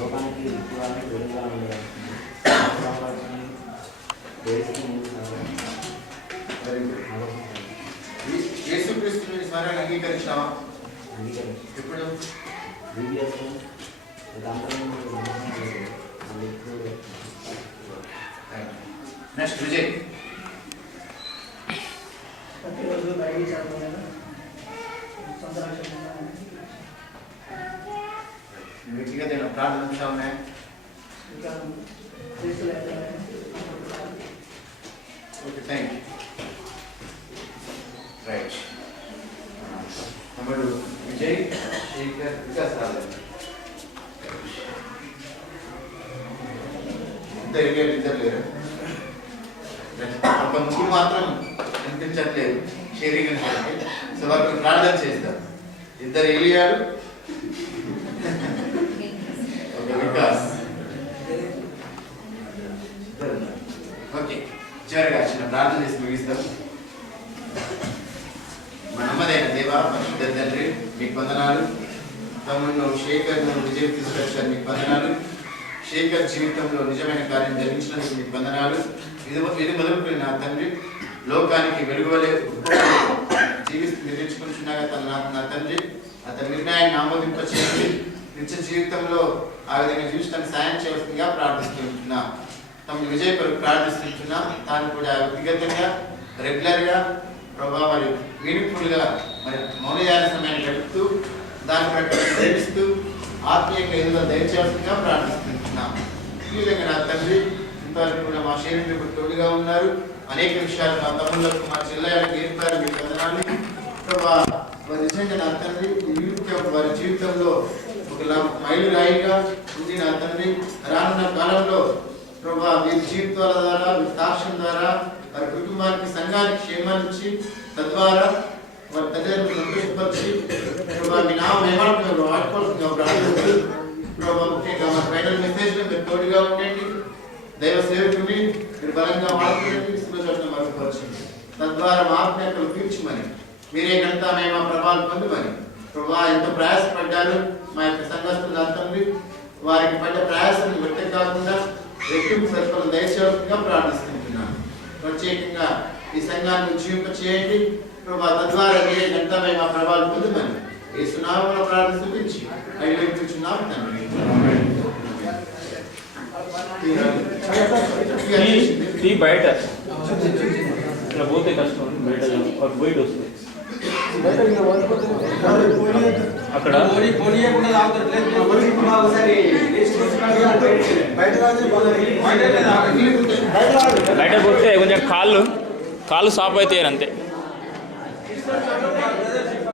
లోకానికి విశ్వాన్ని వెలుగుగా ఉండడం యేసుక్రీస్తుని స్మరణ అంగీకరించావా? ఎప్పుడు? నెక్స్ట్ విజయ్. ప్రతిరోజు బయటికి చదవలేదు వ్యక్తిగత ప్రార్థన అంశాలు ఉన్నాయి. Okay, thank you. Right. Number Vijay, Shekhar, Vikas రాలేదు. ఇద్దరు లేరు. ఒక ముగ్గురు మాత్రం అనిపించట్లేదు షేరింగ్ అంటే. సో వారికి ప్రార్థన చేస్తారు. ఇద్దరు ఏలియాలు, ఓకే వికాస్. ఓకే, చివరిగా చిన్న ప్రార్థన చేసి ముగిస్తాం. మా నమ్మదైన దేవ, పరిశుద్ధ తండ్రి, మీకు వందనాలు. తమ్ముడు శేఖర్ను విజయం తీసుకొచ్చారు, మీకు వందనాలు. శేఖర్ జీవితంలో నిజమైన కార్యం జరిగించినందుకు మీకు వందనాలు. ఇది మొదలుకొని నా తండ్రి లోకానికి వెలుగువలే జీవిస్తూ నిర్మించుకుంటున్నాగా నా తండ్రి అతని నిర్ణయాన్ని ఆమోదింపచేయండి. నిత్య జీవితంలో ఆ విధంగా జీవితానికి సాయం చేయవలసిందిగా ప్రార్థిస్తుంటున్నా. తమ విజయ్ కొరకు ప్రార్థిస్తుంటున్నా. తాను కూడా వ్యక్తిగతంగా రెగ్యులర్గా ప్రభావ మరి మీనింగ్ఫుల్గా మరి మౌనయాన సమయాన్ని గడుపుతూ దాని ప్రకారం ప్రేమిస్తూ ఆత్మీయంగా ఎదుగుదల దయచేయాల్సిందిగా ప్రార్థిస్తున్నాం. ఈ విధంగా నా తండ్రి ఇంతవరకు కూడా మా శరీరం తోడుగా ఉన్నారు. అనేక విషయాలు మా తమ్ముళ్ళకు మా చెల్లెళ్ళకి నేర్పారు, మీ వందనాలు. వారి నిజంగా నా తండ్రి వారి జీవితంలో ఒక మైలురాయిగా ఉంది నా తండ్రి. రానున్న కాలంలో ప్రభా వీరి జీవితాల ద్వారా, వీరి సాక్ష్యం ద్వారా వారి కుటుంబానికి సంఘానికి క్షేమాన్నిచ్చి తద్వారా వారి తల్లిదండ్రులు సంతోషపరిచి ప్రభా మీ నామ ఏమాడుతున్నారు వాడుకోవాల్సిందిగా ప్రార్థిస్తూ ప్రభా ముఖ్యంగా మా ఫైనల్ మెసేజ్ మీరు తోడుగా ఉండండి. దైవ సేవకుని మీరు బలంగా వాడుకోండి, సులభంగా మరుగుపరచండి. తద్వారా మా ఆత్మీయతలు తీర్చమని, మీరే ఘనత మేము ప్రభావం పొందమని. ప్రభా ఎంతో ప్రయాసపడ్డారు మా యొక్క సంఘస్థులు అంతండి. వారికి పడ్డ ప్రయాసాన్ని వ్యక్తం కాకుండా రెట్టింపు సత్ఫలం దయచేయగా ప్రార్థిస్తున్నాను. ప్రత్యేకంగా ఈ సంఘాన్ని ఉజ్జీవింపచేయండి ప్రభా. తద్వారా మీరే ఘనత మేము ప్రభావం పొందమని యేసు నామములో ప్రార్థించి ఐదుచున్నాము తండ్రి. బయట ఇట్లా పోతే కష్టం. బయట బయట వస్తుంది అక్కడ బయట పోతే కొంచెం కాళ్ళు సాఫ్ అవుతాయి అంతే.